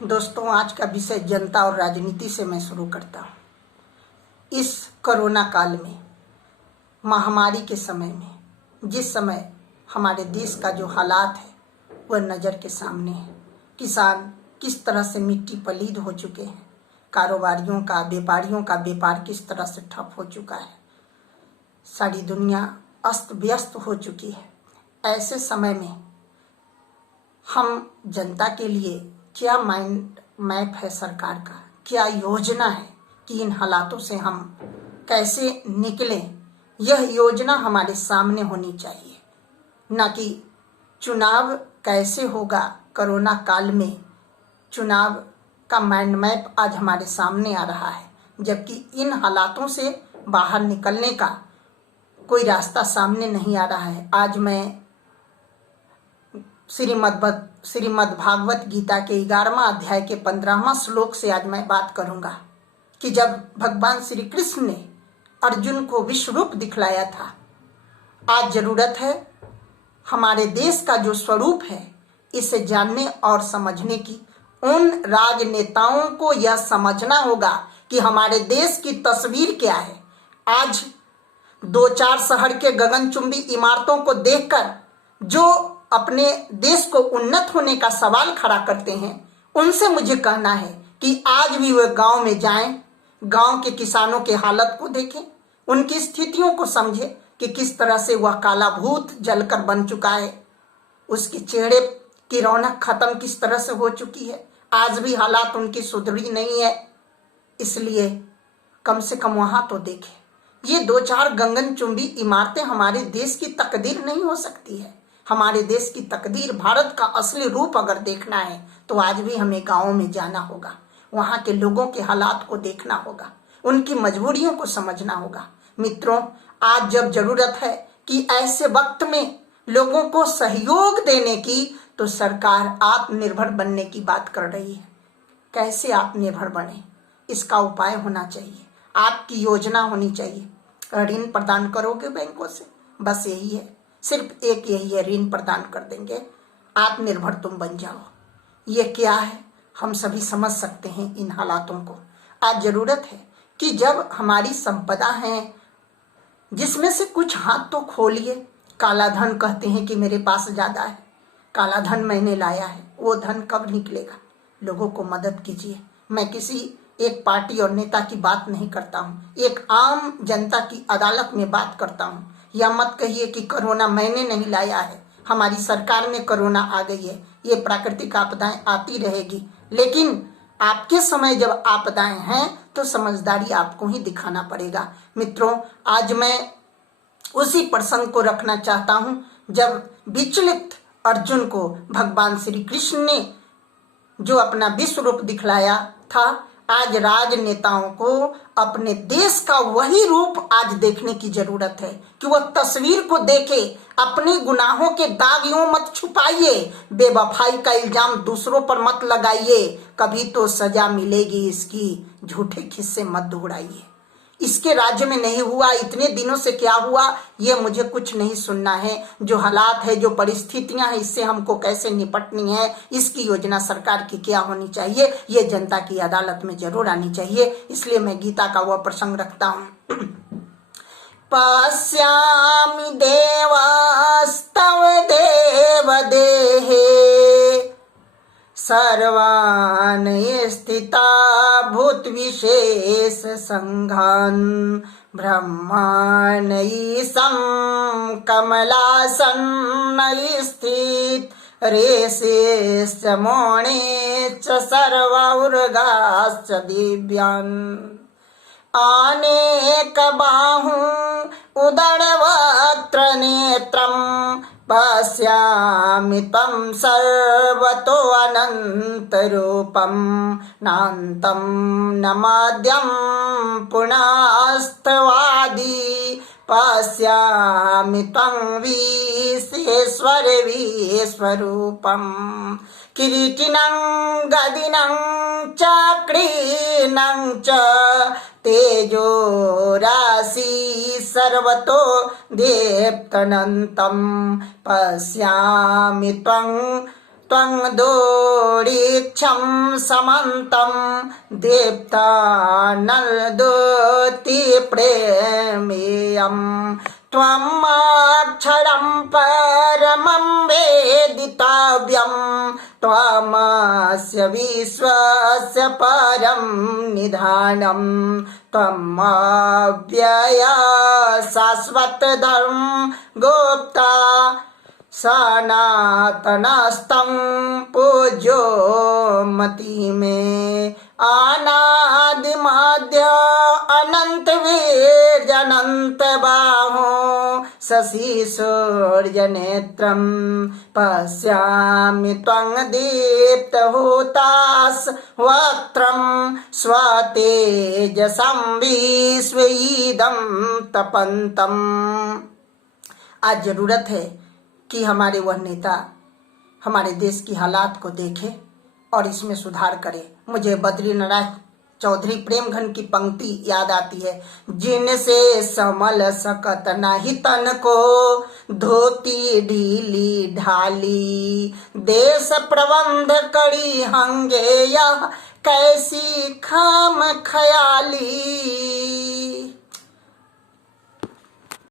दोस्तों, आज का विषय जनता और राजनीति से मैं शुरू करता हूँ। इस कोरोना काल में, महामारी के समय में, जिस समय हमारे देश का जो हालात है वह नज़र के सामने है। किसान किस तरह से मिट्टी पलीद हो चुके हैं, कारोबारियों का, व्यापारियों का व्यापार किस तरह से ठप हो चुका है, सारी दुनिया अस्त व्यस्त हो चुकी है। ऐसे समय में हम जनता के लिए क्या माइंड मैप है सरकार का, क्या योजना है कि इन हालातों से हम कैसे निकलें, यह योजना हमारे सामने होनी चाहिए। न कि चुनाव कैसे होगा कोरोना काल में, चुनाव का माइंड मैप आज हमारे सामने आ रहा है, जबकि इन हालातों से बाहर निकलने का कोई रास्ता सामने नहीं आ रहा है। आज मैं श्रीमद् भागवत गीता के 11वां अध्याय के 15वां श्लोक से आज मैं बात करूंगा कि जब भगवान श्री कृष्ण ने अर्जुन को विश्व रूप दिखलाया था, आज जरूरत है हमारे देश का जो स्वरूप है इसे जानने और समझने की। उन राजनेताओं को यह समझना होगा कि हमारे देश की तस्वीर क्या है। आज 2-4 शहर के गगनचुंबी इमारतों को देखकर जो अपने देश को उन्नत होने का सवाल खड़ा करते हैं, उनसे मुझे कहना है कि आज भी वे गांव में जाएं, गांव के किसानों के हालत को देखें, उनकी स्थितियों को समझें कि किस तरह से वह काला भूत जलकर बन चुका है, उसके चेहरे की रौनक खत्म किस तरह से हो चुकी है। आज भी हालात उनकी सुधरी नहीं है, इसलिए कम से कम वहां तो देखें। ये 2-4 गगनचुंबी इमारतें हमारे देश की तकदीर नहीं हो सकती है। हमारे देश की तकदीर, भारत का असली रूप अगर देखना है तो आज भी हमें गाँव में जाना होगा, वहाँ के लोगों के हालात को देखना होगा, उनकी मजबूरियों को समझना होगा। मित्रों, आज जब जरूरत है कि ऐसे वक्त में लोगों को सहयोग देने की, तो सरकार आत्मनिर्भर बनने की बात कर रही है। कैसे आत्मनिर्भर बने, इसका उपाय होना चाहिए, आपकी योजना होनी चाहिए। ऋण प्रदान करोगे बैंकों से, बस यही है, सिर्फ एक यही है, ऋण प्रदान कर देंगे, आत्मनिर्भर तुम बन जाओ। ये क्या है हम सभी समझ सकते हैं इन हालातों को। आज जरूरत है कि जब हमारी संपदा है जिसमें से कुछ हाथ तो खोलिए। काला धन कहते हैं कि मेरे पास ज्यादा है, काला धन मैंने लाया है, वो धन कब निकलेगा? लोगों को मदद कीजिए। मैं किसी एक पार्टी और नेता की बात नहीं करता हूँ, एक आम जनता की अदालत में बात करता हूँ। या मत कहिए कि कोरोना मैंने नहीं लाया है, हमारी सरकार में कोरोना आ गई है। ये प्राकृतिक आपदाएं आती रहेगी, लेकिन आपके समय जब आपदाएं हैं तो समझदारी आपको ही दिखाना पड़ेगा। मित्रों, आज मैं उसी प्रसंग को रखना चाहता हूँ जब विचलित अर्जुन को भगवान श्री कृष्ण ने जो अपना विश्व रूप दिखलाया था। आज राजनेताओं को अपने देश का वही रूप आज देखने की जरूरत है कि वह तस्वीर को देखे। अपने गुनाहों के दाग यूं मत छुपाइए, बेवफाई का इल्जाम दूसरों पर मत लगाइए, कभी तो सजा मिलेगी इसकी, झूठे किस्से मत दोहराइए। इसके राज्य में नहीं हुआ, इतने दिनों से क्या हुआ, ये मुझे कुछ नहीं सुनना है। जो हालात है, जो परिस्थितियां हैं, इससे हमको कैसे निपटनी है, इसकी योजना सरकार की क्या होनी चाहिए, ये जनता की अदालत में जरूर आनी चाहिए। इसलिए मैं गीता का वह प्रसंग रखता हूँ। पश्यामि देवस्तव देव देहे सर्वान् स्थिता भूत विशेष संघान् ब्रह्माण्डईशं कमलासन्न स्थित रेशेश्च मोणेश्च सर्वौर्गाश्च दिव्यान् अनेकबाहुं उदरवक्त्र नेत्रं पश्यामि त्वं सर्वतो अनन्तरूपं नान्तं न मध्यं पुनस्तवादि पश्यामि त्वं विश्वेश्वर विश्वरूपं किरीटिनं गदिनं चक्रिनं च तेजो राशि सर्वतो दीप्तनन्तं पश्यामि त्वं दोरिक्रावृतं अंतरिक्षं समन्तं दीप्तानलद्योतिप्रेमेयं त्वमक्षरं परमं वेदितव्यं त्वमस्य विश्वस्य परं निधानं त्वमव्यय शाश्वतधर्म गुप्ता सनातनस्तं पूज्यो मति में अनादिमध्य अनंत वीर अनंत बाहो शशि सूर्य नेत्रं पश्यामि त्वं दीप्तहुतास वक्त्रं स्वतेजसं विश्वइदं तपन्तम्। आज जरूरत है कि हमारे वह नेता हमारे देश की हालात को देखे और इसमें सुधार करे। मुझे बद्री नारायण चौधरी प्रेमघन की पंक्ति याद आती है, जिनसे समल सकत नाही तन को धोती ढीली ढाली, देश प्रबंध करी हंगे यह कैसी खाम खयाली।